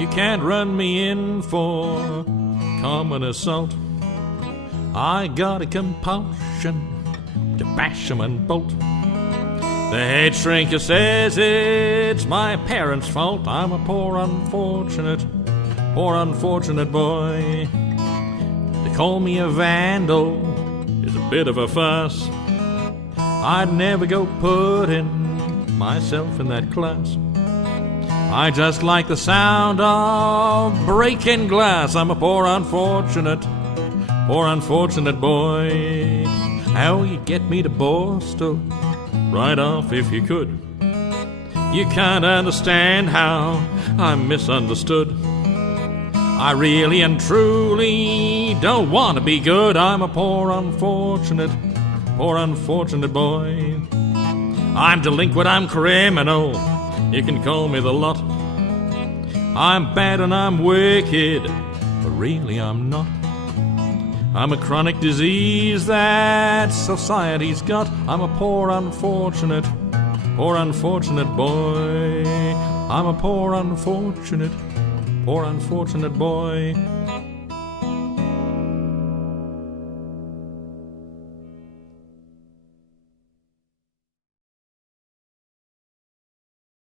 You can't run me in for common assault. I got a compulsion to bash 'em and bolt. The head shrinker says it's my parents' fault. I'm a poor unfortunate boy. They call me a vandal, is a bit of a fuss. I'd never go putting myself in that class. I just like the sound of breaking glass. I'm a poor unfortunate boy. How you get me to Boston right off if you could. You can't understand how I'm misunderstood. I really and truly don't want to be good. I'm a poor unfortunate boy. I'm delinquent, I'm criminal. You can call me the lot. I'm bad and I'm wicked, but really I'm not. I'm a chronic disease that society's got. I'm a poor unfortunate boy. I'm a poor unfortunate boy.